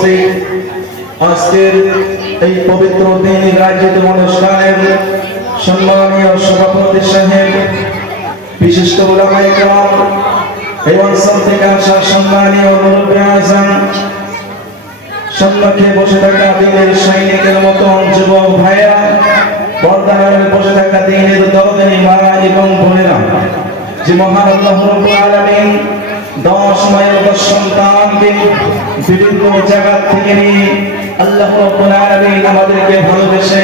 উপস্থিত আজকের এই পবিত্র দিন রাজ্যিত অনুষ্ঠানের সম্মানীয় সভাপতি সাহেব, বিশিষ্ট ওলামাই কালাম এই অঞ্চল থেকে আসা সম্মানীয় মুরব্বী আজম সম্মুখে বসে থাকা দিনের সৈনিকের মতন যুবক ভাইয়া পর্দার বসে থাকা দিনের দরদানি মা এবং বোনেরা, যে মহান আল্লাহ রব্বুল দশ মাইল দশ সন্তানকে বিভিন্ন জায়গা থেকে নিয়ে আল্লাহ রব্বুল আলামিন আমাদেরকে ভালোবেসে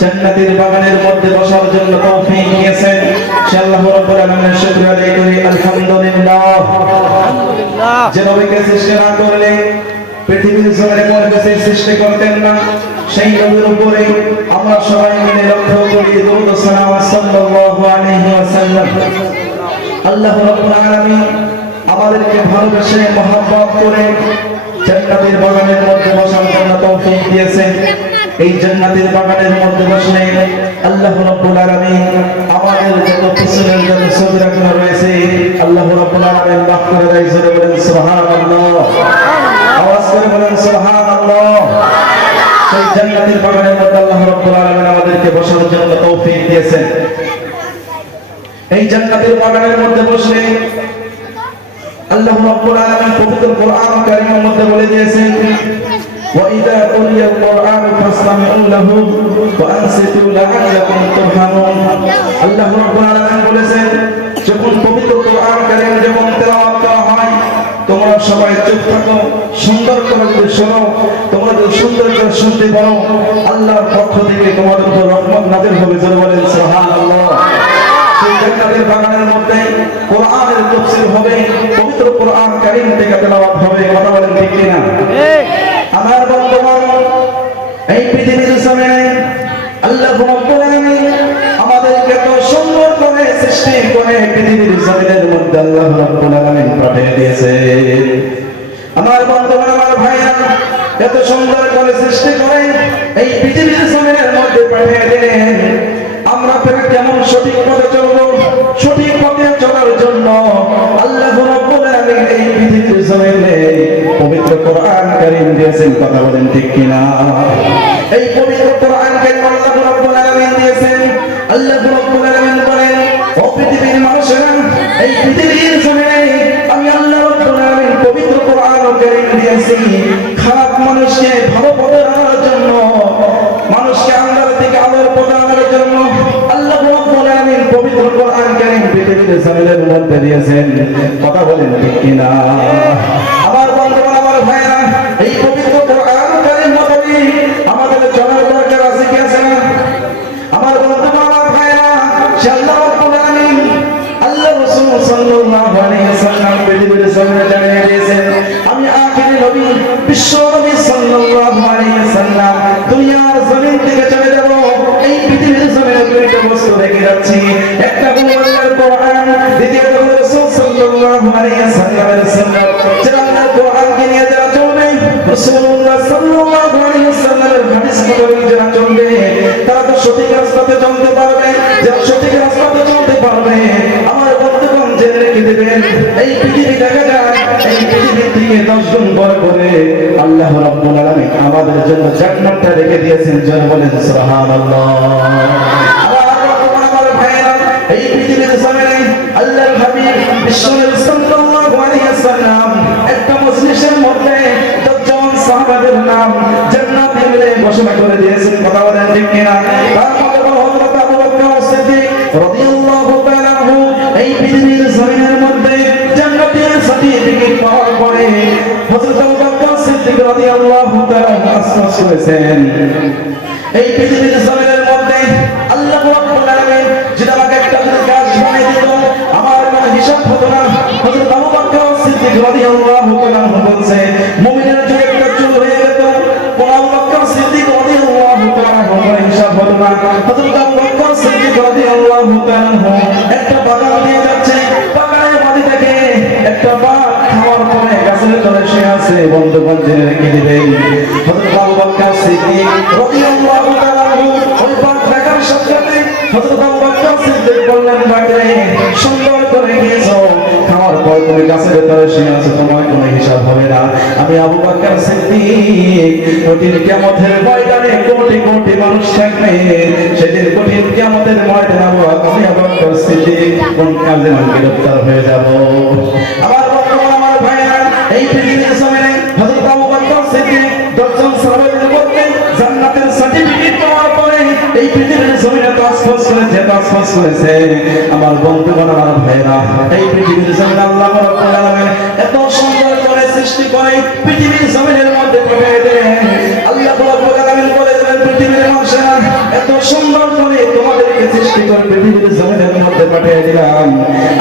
জান্নাতের বাগানের মধ্যে বসার জন্য তৌফিক দিয়েছেন। সে আল্লাহ রব্বুল আলামিনের শুকরিয়া আদায় করি। আলহামদুলিল্লাহ। যে নবীকে সৃষ্টি না করলে পৃথিবীর জমিনে কোন দেশে সৃষ্টি করতেন না। সেই নবীর উপরে আমরা সবাই মিলে লক্ষ্য করি। দরুদ ও সালাম সাল্লাল্লাহু আলাইহি ওয়াসাল্লাম। আল্লাহ রাব্বুল আলামিন আমাদেরকে ভালোবেসে মহব্বত করে জান্নাতের বাগানের মধ্যে বসার জন্য তৌফিক দিয়েছেন। এই জান্নাতের বাগানের মধ্যে বসলে আল্লাহ রাব্বুল আলামিন আমাদের যত পিছনের যত সবিরাগুলো রয়েছে, আল্লাহ রাব্বুল আলামিন মাফ করে দেয়, জোরে বলেন সুবহানাল্লাহ। আওয়াজ করে বলেন সুবহানাল্লাহ। সেই জান্নাতের বাগানের মধ্যে আল্লাহ রাব্বুল আলামিন আমাদেরকে বসার জন্য তৌফিক দিয়েছেন। এই জান্নাতের বাগানের মধ্যে বসলে আল্লাহ রাব্বুল আলামিন পবিত্র কোরআন কারীমের মধ্যে বলে দিয়েছেন وإذا قرئ القرآن فاستمعوا له وأنصتوا لعلكم ترحمون আল্লাহ রাব্বুল আলামিন বলেছেন যখন পবিত্র কোরআন কারীম যখন তেলাওয়াত করা হয় তোমরা সবাই চুপ থাকো সুন্দর করে যদি শোনো তোমরা যদি সুন্দর করে শুনতে পারো আল্লাহর পক্ষ থেকে তোমাদের উপর রহমত নাজিল হবে জোরে বলেন সুবহানাল্লাহ সেই জান্নাতের বাগানের মধ্যে কোরআনের তাফসীর হবে পবিত্র কোরআন কারীম থেকে তেলাওয়াত হবে কথা বলেন ঠিক কিনা? আমার বন্ধুগণ এই পৃথিবীর জমিনে আল্লাহ রাব্বুল আলামিন আমাদেরকে তো সুন্দর করে সৃষ্টি করে পৃথিবীর জমিনের মধ্যে আল্লাহ রাব্বুল আলামিন পাঠিয়ে দিয়েছে। আমার বন্ধুগণ আমার ভাইরা এত সুন্দর করে সৃষ্টি করে এই পৃথিবীর জমিনের এই পবিত্র কোরআন কারীম আল্লাহ রাব্বুল আলামিন দিয়েছেন। আল্লাহ রাব্বুল আলামিন বলেন, ও পৃথিবীর মানুষেরা, এই পৃথিবীর জমিনে আমি আল্লাহ রাব্বুল আলামিন পবিত্র কোরআন কারীম দিয়েছি। খারাপ মানুষকে ভালো পথে আনার জন্য, মানুষকে আল্লাহর থেকে আলোর পথে আনার জন্য আল্লাহ রাব্বুল আলামিন পবিত্র কোরআন কারীম পৃথিবীর জমিনের মধ্যে দিয়েছেন। কথা বলেন ঠিক কিনা? আমার সাল্লাল্লাহু আলাইহি ওয়াসাল্লাম পৃথিবীর জমিনে জানিয়ে দিয়েছেন আমি আখিরি নবী, বিশ্ব সাল্লাল্লাহু আলাইহি ওয়াসাল্লাম, দুনিয়ার জমিন থেকে চলে যাব। এই পৃথিবীর জমিনে দুইটা বস্তু রেখে যাচ্ছি। একটা হলো আল্লাহর কোরআন, দ্বিতীয়টা হলো রাসূল সাল্লাল্লাহু আলাইহি ওয়াসাল্লামের সুন্নাত। যারা আল্লাহর কোরআনকে নিয়ে যারা চলবে, রাসূলুল্লাহ থেকে দশ গুণ বড় করে আল্লাহ রাব্বুল আলামিন আমাদের জন্য জান্নাতটা রেখে দিয়েছেন। যারা বলেন, সুবহানাল্লাহ। একটা মজলিসের মধ্যে দশজন নাম জান্নাতে করে দিয়েছেন। কথা বলেন ঠিক কিনা? তাআলা করেছেন এই পৃথিবীর জমিনের মধ্যে আল্লাহ রাব্বুল আমাকে একটা যদি বানিয়ে দিত, আমার কোনো হিসাব হতো না। একটা যাচ্ছে। একটা বাঘ খাওয়ার শুয়ে আছে। বন্ধুগণ জেনে রেখে দিবেন কোনো হিসাব হবে না। আমি আবু বকর সিদ্দিক, কঠিন কিয়ামতের ময়দানে কোটি কোটি মানুষ থাকবে। সেদিন কঠিন কিয়ামতের ময়দানে আবু বকর সিদ্দিক, কোন কাজে আমি গ্রেফতার হয়ে যাব? তসফস করেছে আমার বন্ধুগণ, আমার ভাইরা এই পৃথিবীর জমিনে আল্লাহ রাব্বুল আলামিন এত সুন্দর করে সৃষ্টি করে পৃথিবীর জমিনের মধ্যে পাঠিয়ে দেন আল্লাহ রাব্বুল আলামিন বলে দেন পৃথিবীর মানুষেরা এত সুন্দর করে তোমাদেরকে সৃষ্টি করে পৃথিবীর জমিনের মধ্যে পাঠিয়ে দিলাম।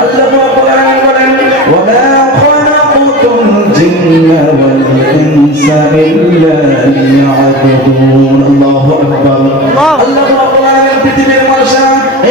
আল্লাহ রাব্বুল আলামিন বলেন ওয়া মা খালাকুতুল জিন্না ওয়াল ইনসা ইল্লা লিয়াবুদুন আল্লাহু আকবার আল্লাহ রাব্বুল আলামিন পৃথিবীর মানুষেরা এই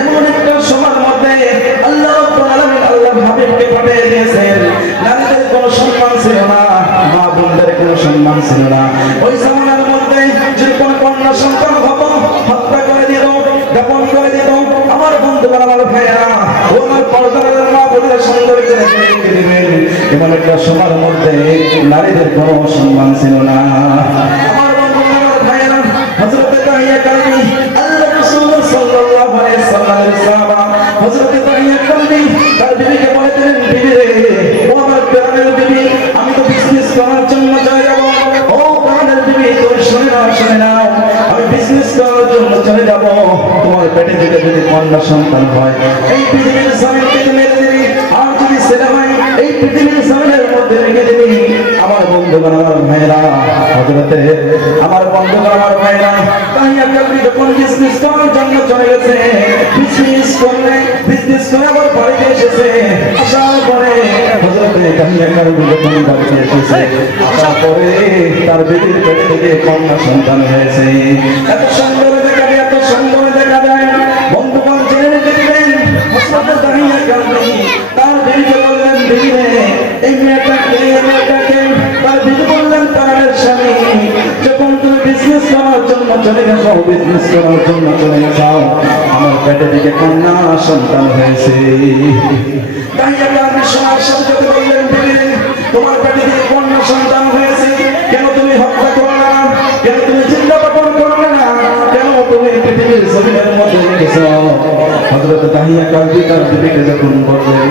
এমন একটা সময়ের মধ্যে আল্লাহ নারীদের কোনো সম্মান ছিল না, মা বোনদের কোনো সম্মান ছিল না। ওই মধ্যে যে কোনো কন্যা সন্তান হতো, হত্যা করে দিত, দাপন করে দিত, আমার বন্ধুগণ আমার ভাইয়েরা আমার পর্দার মা বোনের সৌন্দর্য রেখে দিবেন। এমন একটা সময়ের মধ্যে নারীদের কোনো সম্মান ছিল না। সন্তান হয়। এই পৃথিবীর মেরে দিবি, আর যদি এই পৃথিবীর মধ্যে রেখে দিবি। আমার আমার হজরতে আমার আমার তাই একটা যখন বিজনেস করার জন্য চলে গেছে। বিজনেস করলে বিজনেস করে আবার বাড়িতে এসেছে। আসার পরে তার বেটির পেটে থেকে কন্যা সন্তান হয়েছে। এত সুন্দর জন্য চলে গেছো বিজনেস করার জন্য চলে গেছো আমার পেটে থেকে কন্যা, সন্তান হয়েছে। তোমার তুমি পৃথিবীর জমিনের মধ্যে রেখেছ? হজরত তাহিয়া কালবি তার বিবিকে যখন বললেন